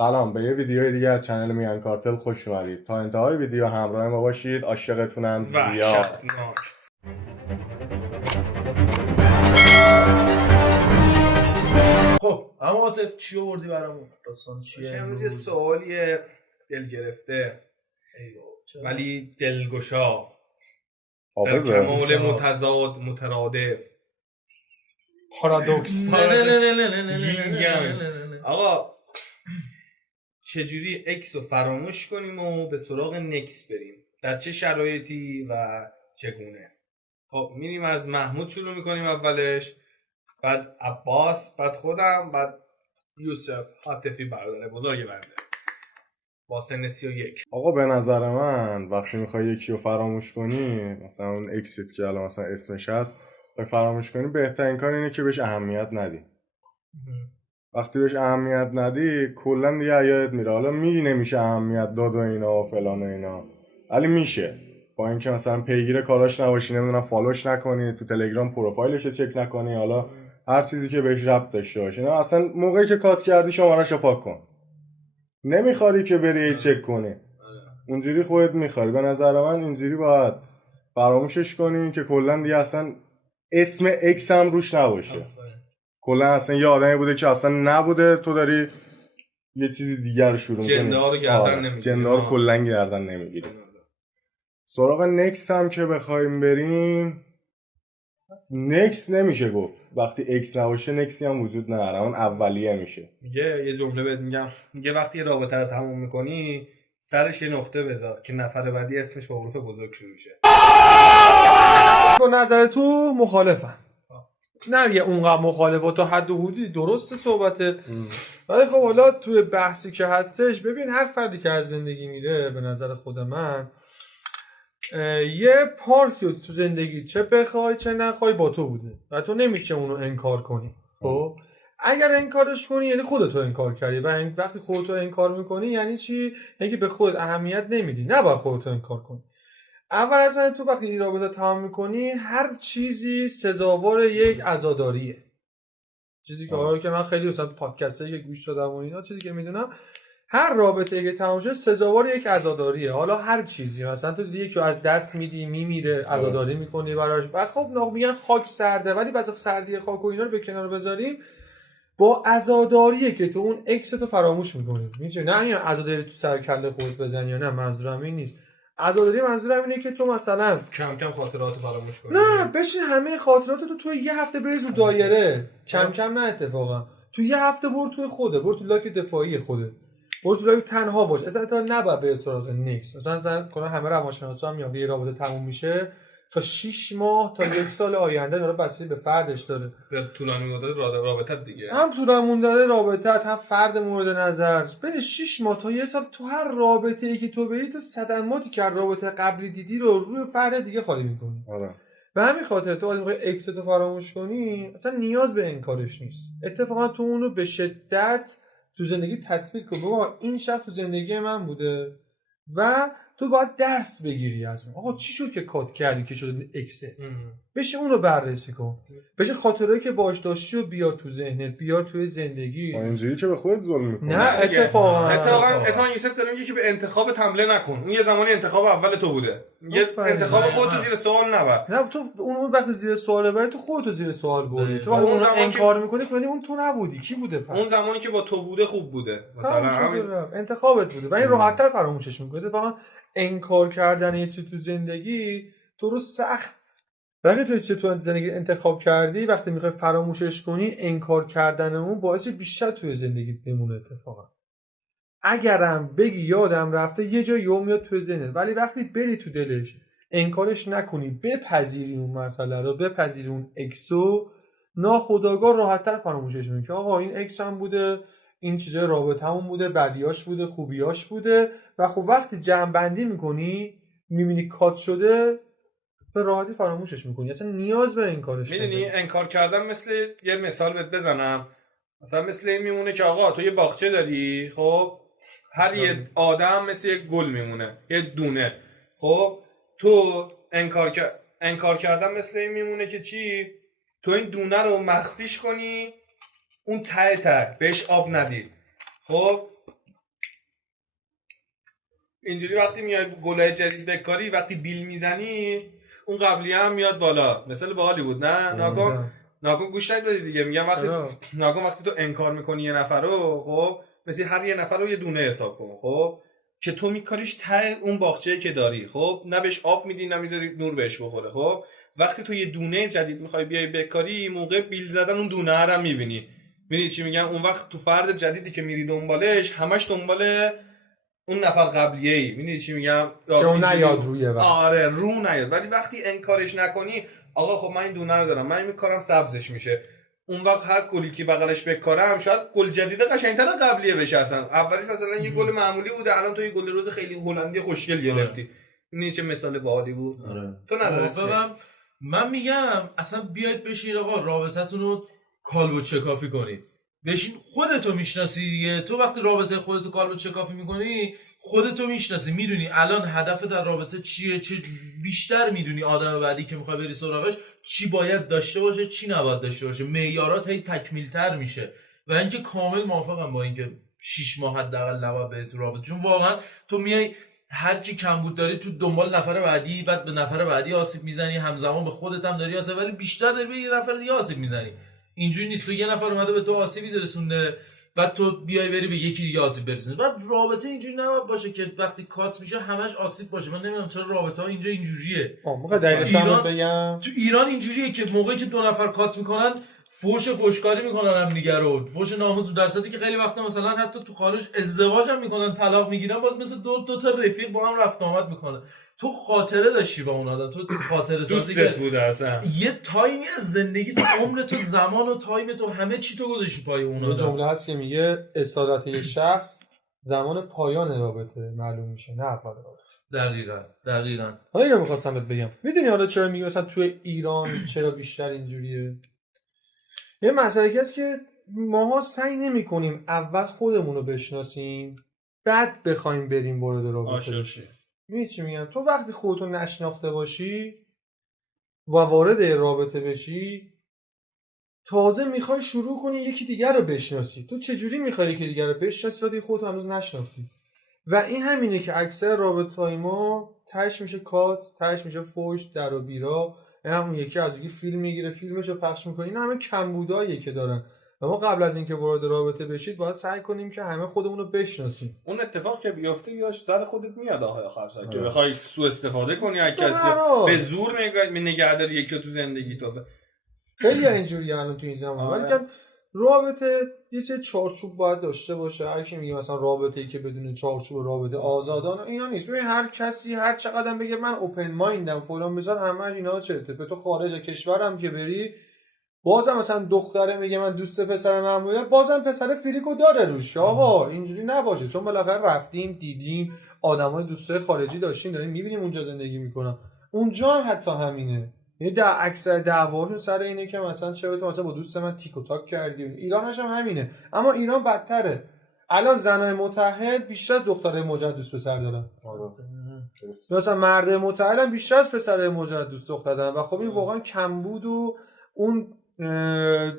سلام، به یه ویدیو دیگه از چنل میان کارتل خوش اومدید. تا انتهای ویدیو همراه ما باشید. عاشقتونم زیاد. وحشتناک. خب اما عاطف چی آوردی برامون؟ داستان چیه؟ امروز یه سوالیه دل گرفته ولی دلگشا، در حافظه کمال متضاد مترادف. پارادوکس. آقا چجوری اکس رو فراموش کنیم و به سراغ نکس بریم؟ در چه شرایطی و چگونه؟ خب میریم از محمود شروع میکنیم اولش، بعد عباس، بعد خودم، بعد یوسف عاطفی برادر بزرگ بنده با سن 31. آقا به نظر من وقتی میخوای یکی رو فراموش کنی، مثلا اون اکسیت که الان مثلا اسمش هست، بخوای فراموش کنی، بهترین کار اینه که بهش اهمیت ندی. وقتی بهش اهمیت ندی کلا دیگه یادت میره. حالا میگی نمیشه اهمیت داد و اینا و فلان و اینا، ولی میشه. با اینکه مثلا پیگیر کاراش نباشی، نمیدونم فالوش نکنی، تو تلگرام پروفایلش رو چک نکنی، حالا هر چیزی که بهش ربط داشته باشه. نه اصلا موقعی که کات کردی شماره‌شو پاک کن. نمیخواری که بری چک کنی، اونجوری خودت میخواری. به نظر من اینجوری باید فراموشش کنی که کلا دیگه اصلا اسم اکس هم روش نباشه. کلا اصلا یه آدمی بوده که اصلا نبوده، تو داری یه چیزی دیگر رو شروع می‌کنی. جنده ها رو گردن نمیگیری. جنده ها رو کلا گردن نمیگیری. سراغ نکس هم که بخوایم بریم، نکس نمیشه گفت. وقتی اکس نباشه نکسی هم وجود نداره، اون اولیه میشه. میگه یه جمله بهت میگم، میگه وقتی یه رابطه رو تموم میکنی سرش یه نقطه بذار که نفر بعدی اسمش با حروف بزرگ شروع شه. با نظر تو مخالفم. نه یه اونقدر مخالفه، تا حد و حدودی درسته صحبته، ولی خب حالا توی بحثی که هستش، ببین هر فردی که از زندگی میره، به نظر خود من یه پارتی تو زندگی چه بخوای چه نخوای با تو بوده و تو نمیشه اونو انکار کنی. خب اگر انکارش کنی یعنی خودتو انکار کردی، و وقتی خودتو انکار میکنی یعنی چی؟ یعنی به خودت اهمیت نمیدی. نباید خودتو انکار کنی. اول اصلا تو وقتی این رابطه تمام میکنی، هر چیزی سزاوار یک عزاداریه. چیزی که آره که من خیلی مثلا پادکستایی که گوش دادم و اینا، چیزی که میدونم هر رابطه‌ای که تمام شده سزاوار یک عزاداریه. حالا هر چیزی، مثلا تو دیدی که از دست میدی، میمیره، عزاداری میکنی براش، و خب میگن خاک سرده، ولی بعد سردی خاک و اینا رو به کنار بذاریم، با عزاداریه که تو اون اکس تو فراموش میکنی. میشه نه این عزاداری تو سر کله خودت بزنی یا نه، منظورم این نیست. عزاداری منظورم اینه که تو مثلا کم کم خاطرات فراموش کنی. نه بشین همه خاطرات تو یه هفته بریز رو دایره. کم کم نه، اتفاقا تو یه هفته برو توی خوده، برو تو لاک دفاعی خوده، برو تو لاک تنها باش. اتفاقا نباید به سراغ نیکس. مثلا کلا همه روانشناسا میگن یه رابطه تموم میشه تا 6 ماه تا 1 سال آینده داره، بستگی به فردش داره. به طولانی مدت رابطه دیگه، هم طولانی مدت رابطه، هم فرد مورد نظر. بین 6 ماه تا 1 سال تو هر رابطه‌ای که تو بری، تو صدماتی که رابطه قبلی دیدی رو روی فرد دیگه خالی می‌کنی. آره. به همین خاطر تو وقتی می‌خوای اکس تو فراموش کنی، اصلا نیاز به انکارش نیست. اتفاقا تو اونو به شدت تو زندگی تثبیت کن. بابا این شخص تو زندگی من بوده و تو باید درس بگیری از اون. آقا چی شد که کات کردی که شد اکسه؟ بشه اونو بررسی کن، بشه خاطرهایی که باش داشتی و بیار تو ذهنت، بیار توی زندگی. اینجوری که به خودت ظلم می‌کنی. نه اتفاقا یوسف داره میگه که به انتخاب حمله نکن. اون یه زمانی انتخاب اول تو بوده. یه انتخاب خودت زیر سوال نبر. نه تو اون وقت زیر سوال بری، تو خودت زیر سوال بردی. تو اون انکار می‌کنی که اون تو نبودی. کی بوده پس؟ اون زمانی که با تو بوده خوب بوده، مثلا همین انتخابت بوده و این راحت‌تر فراموشش می‌کنی. اتفاقا انکار کردن یه چیزی تو زندگی تو رو سخت، وقتی تو چیزی تو زندگی انتخاب کردی، وقتی میخوای فراموشش کنی، انکار کردن اون باعث بیشتر توی زندگی بمونه. اتفاقا اگرم بگی یادم رفته، یه جا یهو میاد توی ذهنت، ولی وقتی بری تو دلش انکارش نکنی، بپذیری اون مسئله رو، بپذیری اون اکسو، ناخودآگاه راحت‌تر فراموشش می‌کنی. آقا این اکس هم بوده، این چیزای رابطه‌مون بوده، بدیاش بوده، خوبیاش بوده، و خب وقتی جمع بندی می‌کنی می‌بینی کات شده، به راحتی فراموشش می‌کنی. اصلا نیاز به انکارش نداری. میدونی انکار کردن مثل یه مثال بهت بزنم، مثلا مثل این میمونه که آقا تو یه باغچه داری، خب هر یه آدم مثل یه گل میمونه، یه دونه. خب تو انکار کردن مثل این میمونه که چی؟ تو این دونه رو مخفیش کنی، اون ته بهش آب ندی. خب اینجوری وقتی میای گلای جدید بکاری، وقتی بیل میزنی اون قبلی هم میاد بالا. مثل باحالی بود نه؟ ناکن گوش ندادی دیگه. میگم وقتی ناکن وقتی تو انکار میکنی یه نفر رو، خب مثل هر یه نفر رو یه دونه حساب کن، خب که تو میکاریش ته اون باغچه‌ای که داری، خب نه بهش آب میدی نه میذاری نور بهش بخوره. خب وقتی تو یه دونه جدید میخوای بیای بکاری، موقع بیل زدن اون دونه رو میبینی. میدونی چی میگم؟ اون وقت تو فرد جدیدی که میری دنبالش، همش دنبال اون نفر قبلیه‌ای. میدونی چی میگم؟ که اون نیاد رویه. آره رو نیاد. ولی وقتی انکارش نکنی، آقا خب من این دونه رو دارم، من این کارم سبزش میشه، اون وقت هر گلی که بغلش بکارم شاید گل جدید قشنگ‌تر قبلیه بشه. اصلا اولیش مثلا یه گل معمولی بوده، الان تو یه گل روز خیلی هلندی خوشگل گرفتی. این چه مثال باحالی بود. تو نظرت چیه؟ من میگم اصلا بیاید بشین آقا رابطتون رو کالبد چکافی کنید. بشین، خودتو میشناسی دیگه. تو وقتی رابطه خودتو کالبد چکافی میکنی خودتو میشناسی، میدونی الان هدف در رابطه چیه، چه بیشتر میدونی آدم بعدی که میخوای بری سراغش چی باید داشته باشه چی نباید داشته باشه، معیارات هی تکمیل‌تر میشه. و اینکه کامل موافقم با اینکه 6 ماه حداقل نباید بری تو رابطه، چون واقعا تو میای هرچی کمبود داری تو دنبال نفر بعدی، بعد به نفر بعدی آسیب میزنی، همزمان به خودت هم داری آسیب، ولی بیشتر داری به یه نفر دیگه آسیب میزنی. اینجوری نیست تو یه نفر اومده به تو آسیبی رسونده بعد تو بیای بری به یکی دیگه آسیب برسونی. بعد رابطه اینجوری نباید باشه که وقتی کات میشه همش آسیب باشه. من نمیدونم چرا رابطه ها اینجا اینجوریه. موقع دقیقش هم بگم تو ایران اینجوریه که موقعی که دو نفر کات میکنن فوشکاری میکنن هم دیگه رو، فوش ناموس، در صورتی که خیلی وقتا مثلا حتی تو خارج ازدواج هم میکنن، طلاق میگیرن، باز مثل دو تا رفیق با هم رفت آمد میکنه. تو خاطره داشتی با اون آدم، تو خاطره سازی دوستت بود اصلا، یه تایمی از زندگی تو، عمر تو، زمان و تایم تو، همه چی تو گذاشتی پای اون آدم. جمله هست که میگه اصالت یک شخص زمان پایان رابطه معلوم میشه، نه اول رابطه. دقیقاً حالا اینو می‌خواستم بهت بگم. میدونی حالا چرا میگم مثلا توی ایران چرا بیشتر اینجوریه؟ یه مسئله هست که ماها سعی نمی‌کنیم اول خودمون رو بشناسیم بعد بخوایم بریم وارد رابطه بشیم. می‌دونی چی میگم؟ تو وقتی خودتو نشناخته باشی و وارد رابطه بشی، تازه میخوای شروع کنی یکی دیگر رو بشناسی. تو چجوری میخوای یکی دیگر رو بشناسی وقتی خودت هنوز نشناختی؟ و این همینه که اکثر رابطه‌های ما تهش میشه کات، تهش میشه فوش، در و بیرا. همون یکی از یکی فیلم میگیره، فیلمشو پخش میکنه. این همه کمبوداییه که دارن. و ما قبل از اینکه وارد رابطه بشید باید سعی کنیم که همه خودمون رو بشناسیم. اون اتفاق که بیفته یادش سر خودت میاد آخر سر که بخوای سوء استفاده کنی از کسی، به زور نگهداری یکی تو زندگی تو. خیلی اینجوریه الان تو این زمان. ولی رابطه یه سری چارچوب باید داشته باشه. هر کی میگه مثلا رابطه‌ای که بدون چارچوب رابطه آزادانه، اینا نیست. ببین هر کسی هر چقدر بگه من اوپن مایندم فلان بزن، همه اینا چرته. به تو خارج کشورم که بری بازم مثلا دختره میگه من دوست پسر نمویه، بازم پسر فریکو داره روش. آقا اینجوری نباشه، چون بالاخره رفتیم دیدیم آدمای دوستای خارجی داشتیم، داریم میبینیم اونجا زندگی میکنن. اونجا هم حتی همینه. یه در اکثر دعواشون سر اینه که مثلا چرا تو مثلا با دوست من تیک و تاک کردی. ایرانش هم همینه، اما ایران بدتره. الان زنای متحد بیشتر از دخترای مجرد دوست پسر دارن. مثلا مرد متحد هم بیشتر از پسرای مجرد دوست دختر دارن. و خب این واقعا کمبود و اون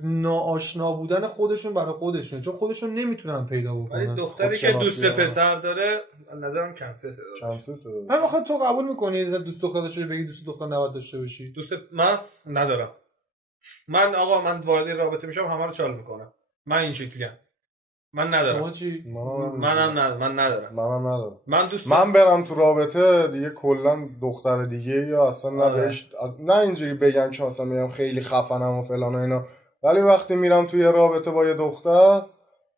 ناآشنا بودن خودشون برای خودشون، چون خودشون نمیتونن پیدا بکنن. ولی دختری که دوست پسر داره نظرم کنسسه. من واخه تو قبول میکنی دوست دختر داشته بگی دوست دختر نباید داشته باشی؟ من ندارم. من وارد رابطه میشم همه رو چال میکنم. من این شکلیم. من ندارم. من ندارم. من برم تو رابطه دیگه کلا دختر دیگه یا اصلا نه اینجوری بگم که اصلا میگم خیلی خفنم و فلان و اینا، ولی وقتی میرم توی رابطه با یه دختر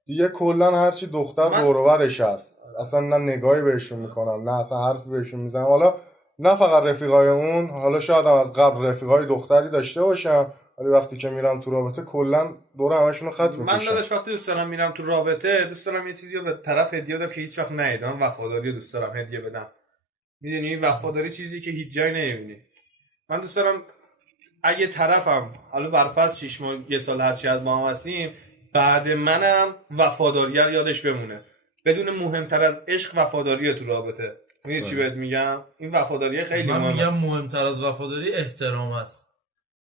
دیگه کلا هرچی دختر دور و برش هست اصلا نه نگاهی بهشون میکنم نه اصلا حرفی بهشون میزنم. حالا نه فقط رفیقای اون، حالا شاید هم از قبل رفیقای دختری داشته باشم، ولی وقتی که میرم تو رابطه کلا دور همشون رو خط میکشم. من داداش وقتی دوست دارم میرم تو رابطه، دوست دارم یه چیزی رو به طرف هدیه بدم که هیچ وقت ندیدم. وفاداری دوست دارم هدیه بدم. میدونی وفاداری چیزی که هیچ جایی نمیبینی. من دوست دارم اگه طرفم حالا برفض 6 ماه یه سال هرچی از ما هم هستیم، بعد منم وفاداریه یادش بمونه. بدون مهمتر از عشق وفاداریه تو رابطه. میدونی چی بهت میگم؟ این وفاداریه خیلی مهمه. من میگم مهمتر از وفاداری احترام است.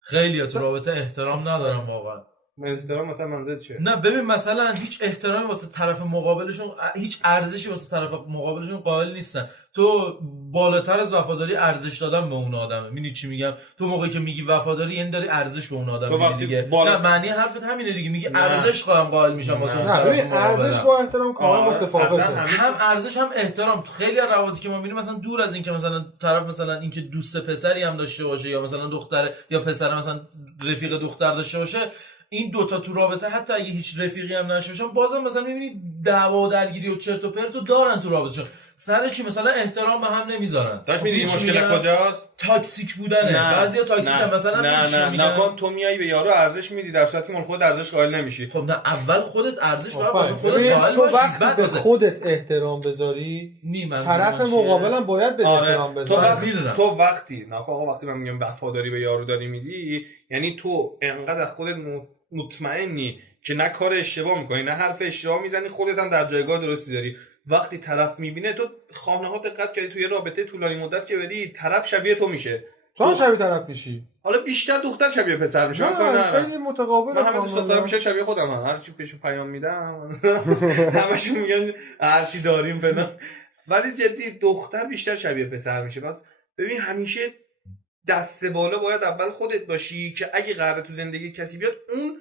خیلی‌ها تو رابطه احترام ندارن واقعا. احترام مثلا منظور چیه؟ نه ببین مثلا هیچ احترامی واسه طرف مقابلشون، هیچ ارزشی واسه طرف مقابلشون قائل نیستن. تو بالاتر از وفاداری ارزش دادن به اون آدمه. میدونی چی میگم؟ تو موقعی که میگی وفاداری یعنی داری ارزش به اون آدم میدی دیگه. نه معنی حرفت همینه دیگه، میگی ارزش قائل میشم واسه اون طرف مقابل. ارزش با احترام کاملا متفاوته. هم ارزش هم احترام. خیلی از روابطی که ما میبینیم مثلا دور از این که مثلا طرف مثلا اینکه دوست پسری هم داشته باشه یا مثلا دختر یا پسر مثلا رفیق دختر داشته باشه، این دوتا تو رابطه حتی اگه هیچ رفیقی هم نشه باشن بازم مثلا میبینی دعوا و درگیری و چرت و پرت دارن تو رابطهشون. سر چی؟ مثلا احترام به هم نمیذارن. داش میدونی مشکل کجاست؟ تاکسیک بودنه. بعضیا تاکسیکن. مثلا نه تو میای به یارو ارزش میدی در صورتی که من خود ارزش قائل نمیشی. خب نه اول خودت ارزش باید واسه خودت قائل باشی. بعد به خودت احترام بذاری طرف مقابلم باید به احترام بذاره. تو وقتی وقتی من میگم وفاداری به یارو داری میدی، یعنی تو انقدر از خودت مطمئنی که نه کار اشتباه میکنی نه حرف اشتباه میزنی، خودت هم در جایگاه درستی داری. وقتی طرف میبینه تو خواهن‌ها دقت کردی توی رابطه طولانی مدت که بری طرف شبیه تو میشه، تو هم شبیه طرف میشی. حالا بیشتر دختر شبیه پسر میشه. نه خیلی متقابل. من همه دوست دخترم میشه شبیه خودم هم. هر چی بهشون پیام میدم همشون میگن هر چی داریم فلان، ولی جدی دختر بیشتر شبیه پسر میشه. بس ببین همیشه دست بالا باید اول خودت باشی که اگه قراره تو زندگی کسی بیاد اون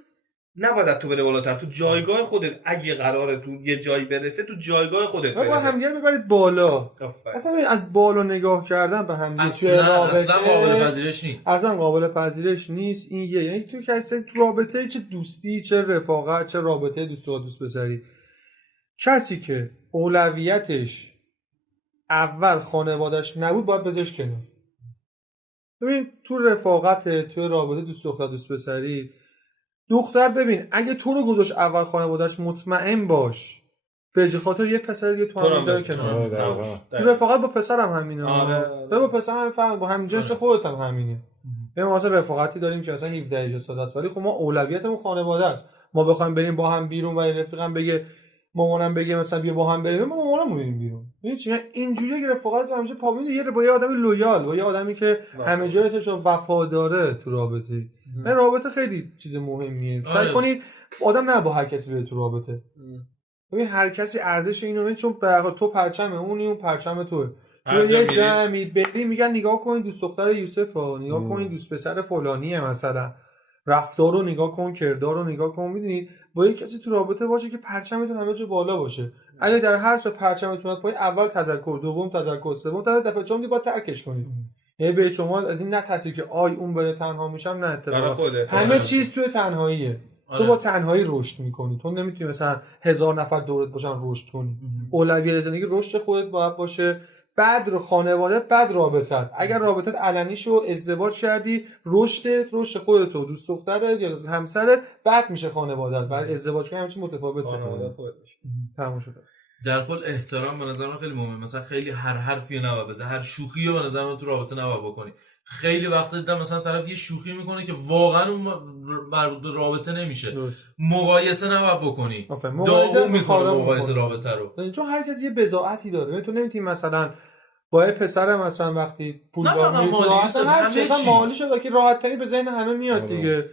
نباید تو بره بالاتر، تو جایگاه خودت اگه قراره تو یه جایی برسه تو جایگاه خودت برسه. با همدیگه ببرید بالا. اصلا از بالا نگاه کردن به همدیگه اصلا قابل پذیرش نیست. اصلا قابل پذیرش نیست. این یعنی تو کسی تو رابطه چه دوستی چه رفاقت چه رابطه دوست و دوست پسری، کسی که اولویتش اول خانواده‌اش نبود باید بذارش کنار. ببین تو رفاقت تو رابطه دوست دختر دوست پسری، دختر ببین اگه تو رو گذاشت اول خانواده‌اش مطمئن باش به خاطر یه پسر دیگه تو هم میذاره کنار. تو رفاقت با پسرم همینه. با پسرم هم فرق با همین جنس خودت هم همینه. ببین ما مثلا رفاقتی داریم که مثلا 17 سال است ولی خب ما اولویتمون خانواده است. ما بخوایم بریم با هم بیرون و رفیقم بگه مامانم بگه مثلا بیا با هم بریم، ما مامانم میریم بیرون. ببین چی اینجوریه که رفاقت همیشه پابند یه با یه آدم لویال، با یه آدمی که همه جایش وفاداره تو رابطه. این رابطه خیلی چیز مهمیه. سعی کنید آدم نه با هر کسی بره تو رابطه. ببین هر کسی ارزش اینو میدونه، چون تو پرچم اونی اون پرچم توئه. تو یه جمعی بری میگن نگاه کنید دوست دختر یوسفو، نگاه کنید دوست پسر فلانیه، مثلا رفتار رو نگاه کن، کردار رو نگاه کن. میدونید با یک کسی تو رابطه باشه که پرچمتون همه جا بالا باشه. اگه در هر سال پرچمتون پایین، اول تذکر، دوم تذکر، سوم دفعه چون با ترکش کنید. یعنی به شما از این نترسید که آی اون بره تنها میشم، نه اتفاقا همه چیز تو تنهاییه. تو با تنهایی رشد میکنی. تو نمیتونی مثلا 1000 نفر دورت باشن رشد کنی. اولویت زندگی رشد خودت باید باشه، بعد رو خانواده، بعد رابطت. اگر رابطت علنی شد، ازدواج کردی، رشد خودت و دوست دخترت یا همسرت، بعد میشه خانواده‌ات. بعد ازدواج کردن همین متفاوته. خانواده خودت تموم شد. در کل احترام به نظر من خیلی مهمه. مثلا خیلی هر حرفی نباید بزنی، هر شوخی رو به نظر من تو رابطه نباید بکنی. خیلی وقت دیدم مثلا طرف یه شوخی میکنه که واقعا اون مربوط به رابطه نمیشه. مقایسه نباید بکنی. داغون میکنه مقایسه رابطه رو. چون هر کس یه بضاعتی داره. تو نمیتونی مثلا با یه پسر مثلا وقتی پول داره مالی شده که راحت تری به ذهن همه میاد دیگه.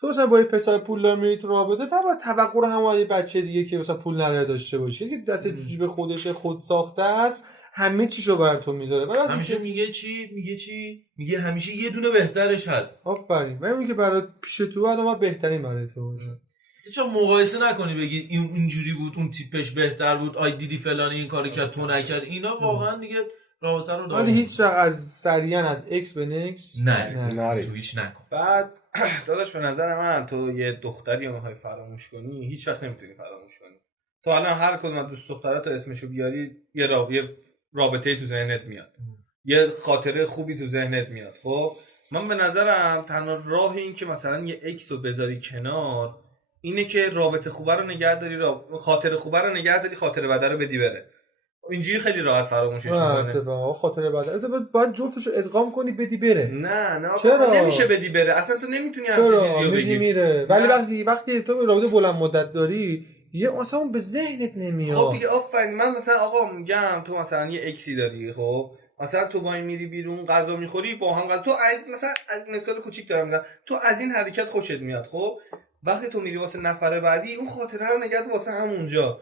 تو مثلا با یه پسر پولدار میری تو رابطه، نباید توقع رو هم یه بچه دیگه که مثلا پول نداره داشته باشه، که دست جوجی خودش خود ساخته است، همه چیشو بر تو میذاره. همیشه میگه همیشه یه دونه بهترش هست. آفرین. من میگم که برای پیش تو آدم بهترین برای تو باشه. چون مقایسه نکنی بگی اینجوری بود اون تیپش بهتر بود، آی دیدی فلانی این کارو کرد تو نکرد. اینا واقعا دیگه رابطه رو داره. ولی هیچ وقت از سریعا از ایکس به نکس نه سویچ نکن. بعد داداش به نظر من تو یه دختری رو میخوای فراموش کنی، هیچ وقت نمیتونی فراموش کنی. تو الان هر کدوم از دوست دخترات اسمشو بیاری یه رابطه تو ذهنت میاد، یه خاطره خوبی تو ذهنت میاد. خب من به نظرم تنها راه این که مثلا یه ایکس رو بذاری کنار اینه که رابطه خوبه رو نگه داری، خاطره خوبه رو نگه داری، خاطره بده رو بدی بره. اینجوری خیلی راحت فراموشش می‌کنه. خاطره بده باید جفتشو ادغام کنی بدی بره. نه چرا نمیشه بدی بره؟ اصلا تو نمیتونی همچین چیزی رو بگی. میره. ولی وقتی تو رابطه بلند مدت داری یه مثلا به ذهنت نمیاد. خب دیگه آفرین. من مثلا آقا میگم تو مثلا یه اکسی داری، خب مثلا تو با این میری بیرون غذا میخوری با هم غذا، تو مثلا مثال کوچیک دارم میگم، تو از این حرکت خوشت میاد، خب وقتی تو میری واسه نفر بعدی اون خاطره رو نگه واسه همونجا.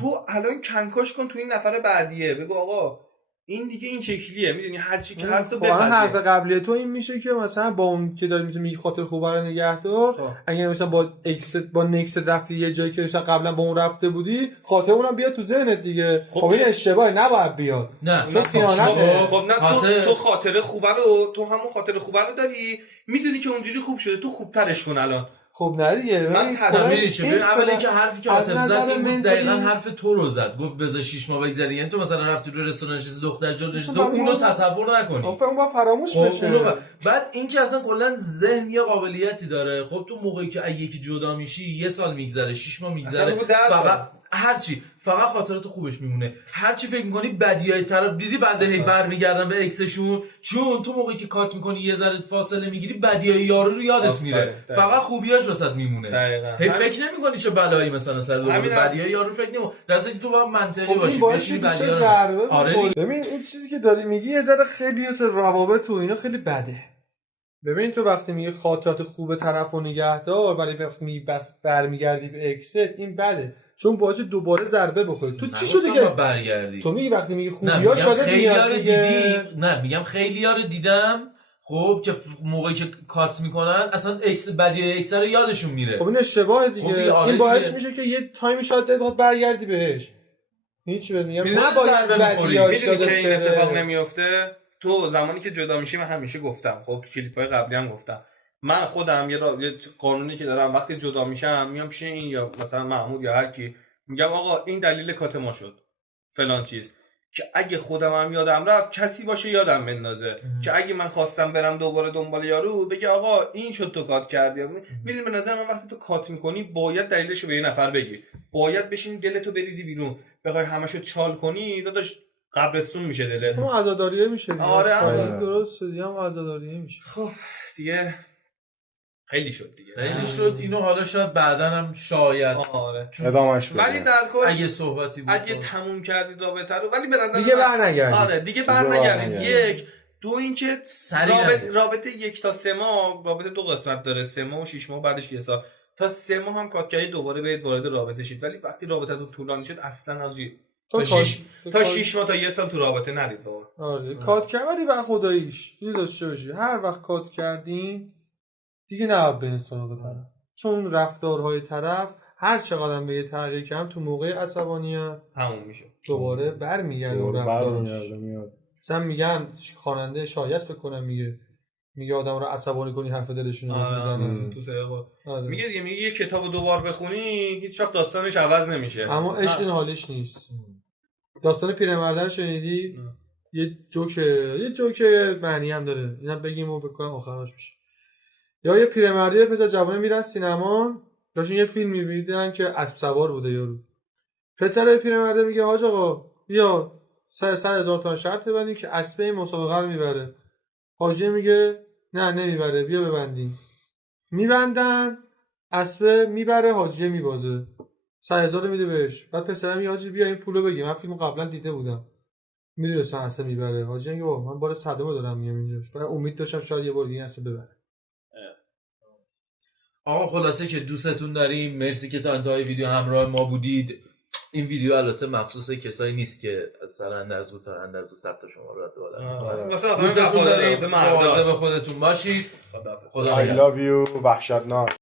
تو الان کنکاش کن تو این نفر بعدیه، بگو آقا این دیگه این شکلیه، میدونی هر چی که هست خب حرف قبلی تو این میشه که مثلا با اون که داری میگی خاطر خوبه رو نگه دار، اگه مثلا با نکست رفتی یه جایی که مثلا قبلا با اون رفته بودی، خاطر اونم بیاد تو ذهنت دیگه. خب این اشتباهه، نباید بیاد. نه چون خیانته. خب نه تو خاطره خوبه رو، تو همون خاطر خوبه رو داری، میدونی که اونجوری خوب شده، تو خوبترش کن الان. خب نه دیگه. من ببین اول اینکه حرفی که عاطف زد این بود دقیقاً حرف تو رو زد، گفت بذار 6 ماه بگذره. یعنی تو مثلا رفتی تو رستوران چیز دختر جلوش نشسته اونو تصور نکنی. اون با فراموش بشه. بعد اینکه اصلا کلا ذهن یه قابلیتی داره. خب تو موقعی که اگه یکی جدا میشی 1 سال میگذره، 6 ماه میگذره، فقط هرچی فقط خاطرات خوبش میمونه. هرچی فکر میکنی بدیای طرف دیدی بعضی هی برمیگردن به اکسشون، چون تو موقعی که کات میکنی یه ذره فاصله میگیری بدیای یارو رو یادت میره، فقط خوبیاش واسات میمونه. هی فکر نمیکنی چه بلایی مثلا سر دوباره بدیای یارو فکر نمیکنی، در اصل تو باید منطقی باشی بشینی بدیای. آره ببین این چیزی که داری میگی یه ذره خیلی اصلا روابط و اینا خیلی بده. ببین تو وقتی میگی خاطرات خوب طرفو نگه دار ولی وقتی میگی برمیگردی به اکست، این بده، چون باعث دوباره ضربه بخوره. تو چی شده که برگردی؟ تو میگی وقتی میگی خوبی‌ها شده خیلی‌ها دیدی؟ نه میگم خیلی‌ها رو دیدم خب که موقعی که کات میکنن اصلا اکس بدی اکس رو یادشون میره. خب این اشتباهه دیگه. این باعث میشه که یه تایمی شاید بخواد برگردی بهش. هیچ میگم نه باید بدیاش میدونی که این اتفاق نمیافته. تو زمانی که جدا میشی، من همیشه گفتم، خب تو کلیپ‌های قبلی هم گفتم، من خودم یه قانونی که دارم، وقتی جدا میشم میام پیش این یا مثلا محمود یا هر کی، میگم آقا این دلیل کات ما شد فلان چیز، که اگه خودم هم یادم رفت کسی باشه یادم بندازه، که اگه من خواستم برم دوباره دنبال یارو بگه آقا این شد تو کات کردی. میدونی به نظر من وقتی تو کات میکنی باید دلیلشو به یه نفر بگی، باید بشین دلتو بریزی بیرون، بخوای همشو چال کنی داداش قبرستون میشه دلت. اون عزاداریه میشه دیگه. آره درسته دیگه، هم عزاداریه میشه. خب دیگه خیلی شد دیگه، خیلی شد. اینو حالا شاید بعداً هم شاید ادامهش بدیم، ولی در کل اگه صحبتی بود اگه تموم کردید رابطه رو، ولی به نظر دیگه برنگردید. آره دیگه برنگردید. یک دو اینکه رابطه 1 تا 3 ماه، رابطه 2 قسمت داره، 3 ماه و 6 ماه، بعدش 1 سال. تا 3 ماه هم کات کردید دوباره برید وارد رابطه شید، ولی وقتی رابطه‌تون طولانی شد اصلا تا 6 ماه تا 1 سال تو رابطه نرید. آره کات کردی و خداییش دیگه داشته باشی. هر وقت کات کردین دیگه نباید برید سراغ طرف، چون رفتارهای طرف هر چقدر به یه تغییر کردن تو موقع عصبانیت همون میشه، دوباره برمیگرده اون رفتارش. مثلا میگن خواننده شایست بکنم میگه آدم رو عصبانی کنی حرف دلشون رو میزنی تو سرقه. میگه دیگه میگه یه کتابو دوبار بخونی هیچ وقت داستانش عوض نمیشه، اما عشق این حالش نیست. داستان پیرمرده رو شنیدی؟ یه جوک معنی هم داره، اینا بگیم و بکنم آخرش میشه. یا یه پیرمرده پسر جوونه میرن سینما، داشتن یه فیلم می‌دیدن که اسب سوار بوده یارو. پسر پیرمرده میگه حاج آقا بیا 100,000 تومان شرط ببندیم که اسب این مسابقه رو میبره. حاجی میگه نه نمیبره، بیا ببندیم. میبندن، اسب میبره، حاجی میبازه. 100,000 میده بهش. بعد پسرم میگه حاجی بیا این پولو بگی، من فیلمو قبلا دیده بودم. میدونستم اسب میبره. حاجی میگه من بار صدمه دارم میام اینجا. بعد امید داشتم شاید یه بار دیگه اسب ببره. آقا خلاصه که دوستتون داریم، مرسی که تا انتهای ویدیو همراه ما بودید. این ویدیو البته مخصوص کسایی نیست که از سر اندرزو تا اندرزو ثبت شما رو دادن. دوستتون داریم، مواظب خودتون باشید. خدا I love you وحشتناک.